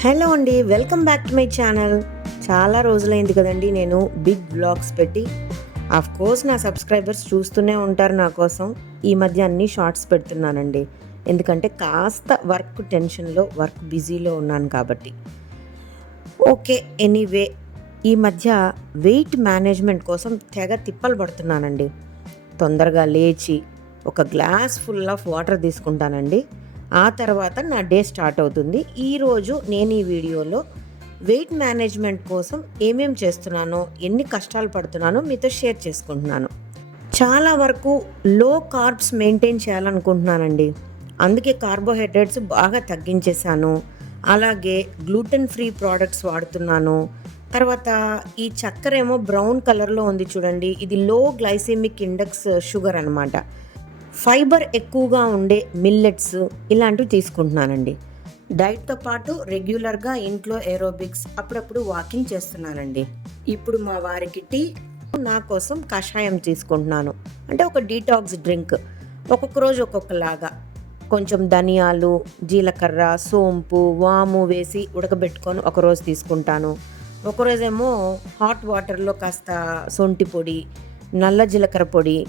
Hello అండి welcome back to my channel. చాలా రోజులైంది కదండి నేను బిగ్ బ్లాగ్స్ పెట్టి. ఆఫ్ కోర్స్ నా సబ్స్క్రైబర్స్ చూస్తూనే ఉంటారు నా కోసం. ఈ మధ్య అన్ని షార్ట్స్ పెడుతున్నానండి. ఎందుకంటే కాస్త వర్క్ టెన్షన్లో వర్క్ బిజీలో ఉన్నాను కాబట్టి. Okay anyway. ఈ మధ్య వెయిట్ మేనేజ్మెంట్ కోసం తెగ తిప్పలు పడుతున్నానండి. తొందరగా లేచి ఒక గ్లాస్ ఫుల్ ఆఫ్ వాటర్ తీసుకుంటానండి. ఆ తర్వాత నా డే స్టార్ట్ అవుతుంది. ఈరోజు నేను ఈ వీడియోలో వెయిట్ మేనేజ్మెంట్ కోసం ఏమేం చేస్తున్నానో ఎన్ని కష్టాలు పడుతున్నానో మీతో షేర్ చేసుకుంటున్నాను. చాలా వరకు లో కార్బ్స్ మెయింటైన్ చేయాలనుకుంటున్నానండి. అందుకే కార్బోహైడ్రేట్స్ బాగా తగ్గించేశాను. అలాగే గ్లూటెన్ ఫ్రీ ప్రోడక్ట్స్ వాడుతున్నాను. తర్వాత ఈ చక్కెర ఏమో బ్రౌన్ కలర్లో ఉంది చూడండి. ఇది లో గ్లైసెమిక్ ఇండెక్స్ షుగర్ అనమాట ఫైబర్ ఎక్కువగా ఉండే మిల్లెట్స్ ఇలాంటివి తీసుకుంటున్నానండి. డైట్తో పాటు రెగ్యులర్గా ఇంట్లో ఏరోబిక్స్ అప్పుడప్పుడు వాకింగ్ చేస్తున్నానండి. ఇప్పుడు మా వారికి టీ నా కోసం కషాయం తీసుకుంటున్నాను. అంటే ఒక డీటాక్స్ డ్రింక్. ఒక్కొక్క రోజు ఒక్కొక్కలాగా. కొంచెం ధనియాలు జీలకర్ర సోంపు వాము వేసి ఉడకబెట్టుకొని ఒకరోజు తీసుకుంటాను. ఒకరోజేమో హాట్ వాటర్లో కాస్త సొంటి పొడి నల్ల జీలకర్ర పొడి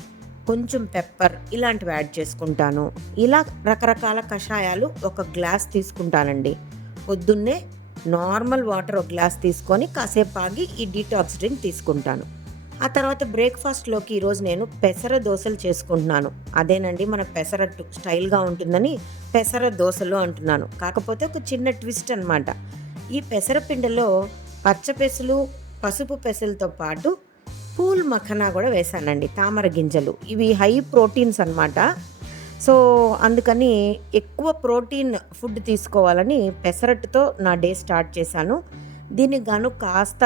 కొంచెం పెప్పర్ ఇలాంటివి యాడ్ చేసుకుంటాను. ఇలా రకరకాల కషాయాలు ఒక గ్లాస్ తీసుకుంటానండి. పొద్దున్నే నార్మల్ వాటర్ ఒక గ్లాస్ తీసుకొని కాసేపు ఆగి ఈ డీటాక్స్ డ్రింక్ తీసుకుంటాను. ఆ తర్వాత బ్రేక్ఫాస్ట్లోకి ఈరోజు నేను పెసర దోశలు చేసుకుంటున్నాను. అదేనండి మన పెసరట్టు స్టైల్గా ఉంటుందని పెసర దోశలు అంటున్నాను. కాకపోతే ఒక చిన్న ట్విస్ట్ అనమాట ఈ పెసర పిండలో పచ్చ పచ్చపెసలు పసుపు పెసలతో పాటు పూల్ మఖనా కూడా వేసానండి తామర గింజలు. ఇవి హై ప్రోటీన్స్ అనమాట సో అందుకని ఎక్కువ ప్రోటీన్ ఫుడ్ తీసుకోవాలని పెసరట్టుతో నా డే స్టార్ట్ చేశాను. దీనికి గాను కాస్త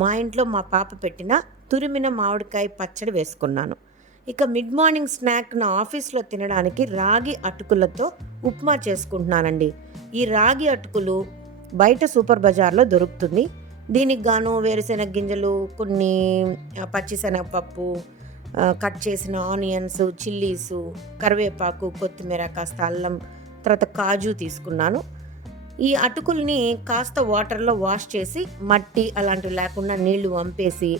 మా ఇంట్లో మా పాప పెట్టిన తురిమిన మామిడికాయ పచ్చడి వేసుకున్నాను. ఇక మిడ్ మార్నింగ్ స్నాక్ నా ఆఫీస్లో తినడానికి రాగి అటుకులతో ఉప్మా చేసుకుంటున్నానండి. ఈ రాగి అటుకులు బయట సూపర్ బజార్లో దొరుకుతుంది. దీనికి గాను వేరుశెనగ గింజలు కొన్ని పచ్చిశనగపప్పు కట్ చేసిన ఆనియన్స్ చిల్లీసు కరివేపాకు కొత్తిమీర కాస్త అల్లం తర్వాత కాజు తీసుకున్నాను. ఈ అటుకుల్ని కాస్త వాటర్లో వాష్ చేసి మట్టి అలాంటివి లేకుండా నీళ్ళు వంపేసి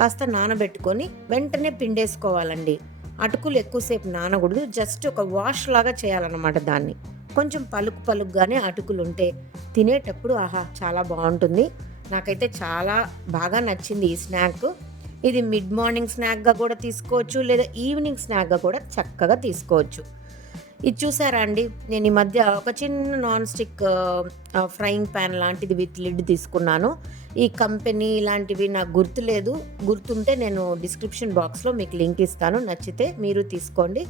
కాస్త నానబెట్టుకొని వెంటనే పిండేసుకోవాలండి. అటుకులు ఎక్కువసేపు నానకూడదు. జస్ట్ ఒక వాష్ లాగా చేయాలన్నమాట దాన్ని. కొంచెం పలుకు పలుకుగానే అటుకులు ఉంటే తినేటప్పుడు ఆహా చాలా బాగుంటుంది. నాకైతే చాలా బాగా నచ్చింది ఈ స్నాక్. ఇది మిడ్ మార్నింగ్ స్నాక్గా కూడా తీసుకోవచ్చు లేదా ఈవినింగ్ స్నాక్గా కూడా చక్కగా తీసుకోవచ్చు. ఇది చూసారా అండి? నేను ఈ మధ్య ఒక చిన్న నాన్ స్టిక్ ఫ్రైయింగ్ ప్యాన్ లాంటిది విత్ లిడ్ తీసుకున్నాను. ఈ కంపెనీ ఇలాంటివి నాకు గుర్తులేదు. గుర్తుంటే నేను డిస్క్రిప్షన్ బాక్స్లో మీకు లింక్ ఇస్తాను. నచ్చితే మీరు తీసుకోండి.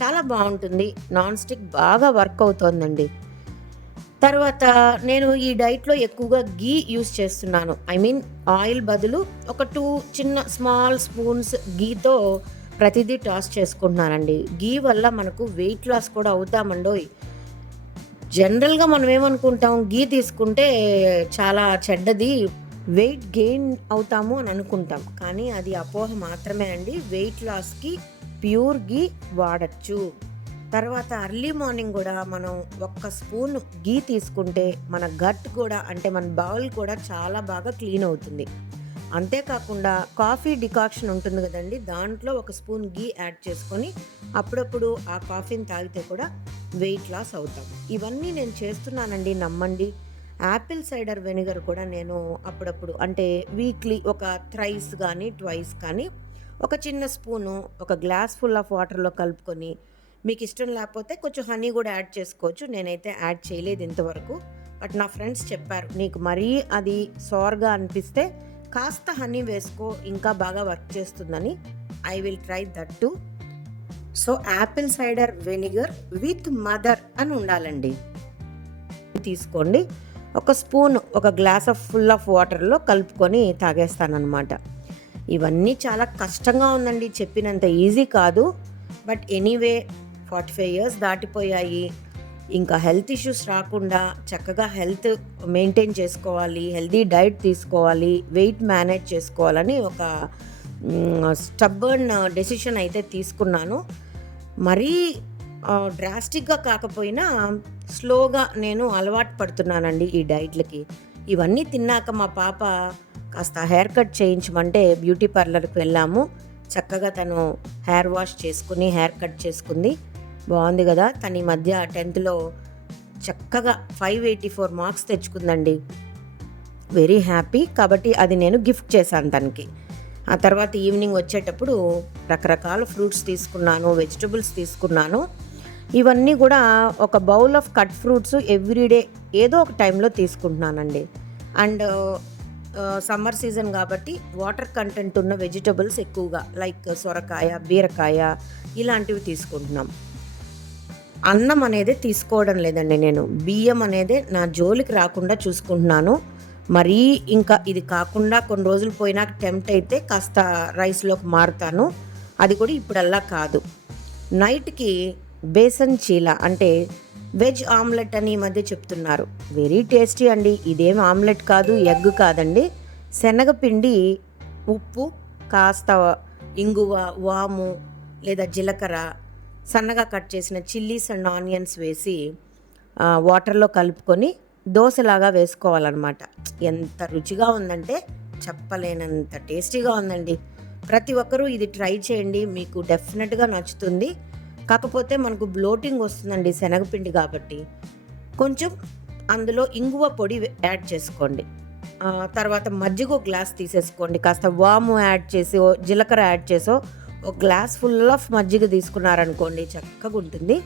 చాలా బాగుంటుంది. నాన్ స్టిక్ బాగా వర్క్ అవుతోందండి. తర్వాత నేను ఈ డైట్లో ఎక్కువగా గీ యూస్ చేస్తున్నాను. ఐ మీన్ ఆయిల్ బదులు ఒక టూ చిన్న స్మాల్ స్పూన్స్ గీతో ప్రతిదీ టాస్ చేసుకుంటున్నానండి. గీ వల్ల మనకు వెయిట్ లాస్ కూడా అవుతామండోయ్. జనరల్గా మనం ఏమనుకుంటాం గీ తీసుకుంటే చాలా చెడ్డది వెయిట్ గెయిన్ అవుతాము అని అనుకుంటాం. కానీ అది అపోహ మాత్రమే అండి. వెయిట్ లాస్కి ప్యూర్ గీ వాడచ్చు. తర్వాత అర్లీ మార్నింగ్ కూడా మనం ఒక్క స్పూన్ గీ తీసుకుంటే మన గట్ కూడా అంటే మన బౌల్ కూడా చాలా బాగా క్లీన్ అవుతుంది. అంతేకాకుండా కాఫీ డికాక్షన్ ఉంటుంది కదండి దాంట్లో ఒక స్పూన్ గీ యాడ్ చేసుకొని అప్పుడప్పుడు ఆ కాఫీని తాగితే కూడా వెయిట్ లాస్ అవుతాం. ఇవన్నీ నేను చేస్తున్నానండి నమ్మండి. యాపిల్ సైడర్ వెనిగర్ కూడా నేను అప్పుడప్పుడు అంటే వీక్లీ ఒక థ్రైస్ కానీ ట్వైస్ కానీ ఒక చిన్న స్పూను ఒక గ్లాస్ ఫుల్ ఆఫ్ వాటర్లో కలుపుకొని మీకు ఇష్టం లేకపోతే కొంచెం హనీ కూడా యాడ్ చేసుకోవచ్చు. నేనైతే యాడ్ చేయలేదు ఇంతవరకు. బట్ నా ఫ్రెండ్స్ చెప్పారు నీకు మరీ అది సోర్గా అనిపిస్తే కాస్త హనీ వేసుకో ఇంకా బాగా వర్క్ చేస్తుందని. I will try that too. So apple cider vinegar with mother అని ఉండాలండి. తీసుకోండి. ఒక స్పూన్ ఒక గ్లాస్ ఆఫ్ ఫుల్ ఆఫ్ వాటర్లో కలుపుకొని తాగేస్తానమాట ఇవన్నీ చాలా కష్టంగా ఉందండి చెప్పినంత ఈజీ కాదు. But anyway forty five years దాటిపోయాయి. ఇంకా హెల్త్ ఇష్యూస్ రాకుండా చక్కగా హెల్త్ మెయింటైన్ చేసుకోవాలి హెల్తీ డైట్ తీసుకోవాలి వెయిట్ మేనేజ్ చేసుకోవాలని ఒక స్టబ్బర్న్ డెసిషన్ అయితే తీసుకున్నాను. మరీ డ్రాస్టిక్గా కాకపోయినా స్లోగా నేను అలవాటు పడుతున్నానండి ఈ డైట్లకి. ఇవన్నీ తిన్నాక మా పాప కాస్త హెయిర్ కట్ చేయించమంటే బ్యూటీ పార్లర్కి వెళ్ళాము. చక్కగా తను హెయిర్ వాష్ చేసుకుని హెయిర్ కట్ చేసుకుంది. బాగుంది కదా? తను ఈ మధ్య టెన్త్లో చక్కగా five eighty four marks తెచ్చుకుందండి. Very happy. కాబట్టి అది నేను గిఫ్ట్ చేశాను తనకి. ఆ తర్వాత ఈవినింగ్ వచ్చేటప్పుడు రకరకాల ఫ్రూట్స్ తీసుకున్నాను వెజిటబుల్స్ తీసుకున్నాను. ఇవన్నీ కూడా ఒక bowl of cut fruits every day ఏదో ఒక టైంలో తీసుకుంటున్నానండి. అండ్ సమ్మర్ సీజన్ కాబట్టి వాటర్ కంటెంట్ ఉన్న వెజిటబుల్స్ ఎక్కువగా లైక్ సొరకాయ బీరకాయ ఇలాంటివి తీసుకుంటున్నాం. అన్నం అనేది తీసుకోవడం లేదండి నేను. బియ్యం అనేది నా జోలికి రాకుండా చూసుకుంటున్నాను. మరీ ఇంకా ఇది కాకుండా కొన్ని రోజులు పోయినాక టెంప్ట్ అయితే కాస్త రైస్లోకి మారుతాను. అది కూడా ఇప్పుడల్లా కాదు. నైట్కి బేసన్ చీల అంటే వెజ్ ఆమ్లెట్ అని ఈ మధ్య చెప్తున్నారు. వెరీ టేస్టీ అండి. ఇదేం ఆమ్లెట్ కాదు ఎగ్ కాదండి. శనగపిండి ఉప్పు కాస్త ఇంగువ వాము లేదా జీలకర్ర సన్నగా కట్ చేసిన చిల్లీస్ అండ్ ఆనియన్స్ వేసి వాటర్లో కలుపుకొని దోశలాగా వేసుకోవాలన్నమాట. ఎంత రుచిగా ఉందంటే చెప్పలేనంత టేస్టీగా ఉందండి. ప్రతి ఒక్కరూ ఇది ట్రై చేయండి మీకు డెఫినెట్గా నచ్చుతుంది. కాకపోతే మనకు బ్లోటింగ్ వస్తుందండి శనగపిండి కాబట్టి. కొంచెం అందులో ఇంగువ పొడి యాడ్ చేసుకోండి. తర్వాత మజ్జిగ ఒక గ్లాస్ తీసేసుకోండి. కాస్త వాము యాడ్ చేసి జీలకర్ర యాడ్ చేసో ఒక గ్లాస్ ఫుల్ ఆఫ్ మజ్జిగ తీసుకున్నారనుకోండి చక్కగా ఉంటుంది.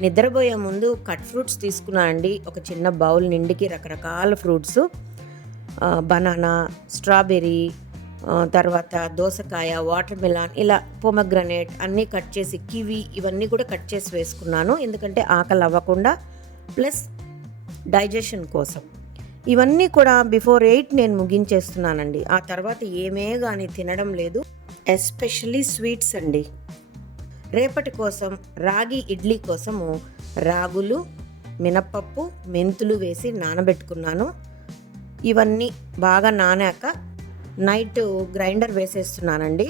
నిద్రపోయే ముందు కట్ ఫ్రూట్స్ తీసుకున్నానండి ఒక చిన్న బౌల్ నిండికి రకరకాల ఫ్రూట్స్. బనానా స్ట్రాబెర్రీ తర్వాత దోసకాయ వాటర్ మిలాన్ ఇలా పొమగ్రనేట్ అన్నీ కట్ చేసి కివి ఇవన్నీ కూడా కట్ చేసి వేసుకున్నాను. ఎందుకంటే ఆకలి అవ్వకుండా ప్లస్ డైజెషన్ కోసం. ఇవన్నీ కూడా బిఫోర్ ఎయిట్ నేను ముగించేస్తున్నానండి. ఆ తర్వాత ఏమే కానీ తినడం లేదు. ఎస్పెషల్లీ స్వీట్స్ అండి. రేపటి కోసం రాగి ఇడ్లీ కోసము రాగులు మినప్పప్పు మెంతులు వేసి నానబెట్టుకున్నాను. ఇవన్నీ బాగా నానాక నైట్ గ్రైండర్ వేసేస్తున్నానండి.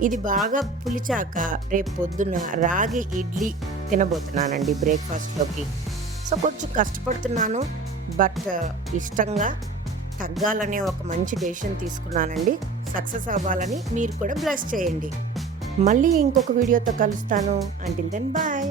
ఇది బాగా పులిచాక రేపు పొద్దున్న రాగి ఇడ్లీ తినబోతున్నానండి బ్రేక్ఫాస్ట్లోకి. సో కొంచెం కష్టపడుతున్నాను బట్ ఇష్టంగా తగ్గాలనే ఒక మంచి డెసిషన్ తీసుకున్నానండి. సక్సెస్ అవ్వాలని మీరు కూడా బ్లెస్ చేయండి. మళ్ళీ ఇంకొక వీడియోతో కలుస్తాను. Until then bye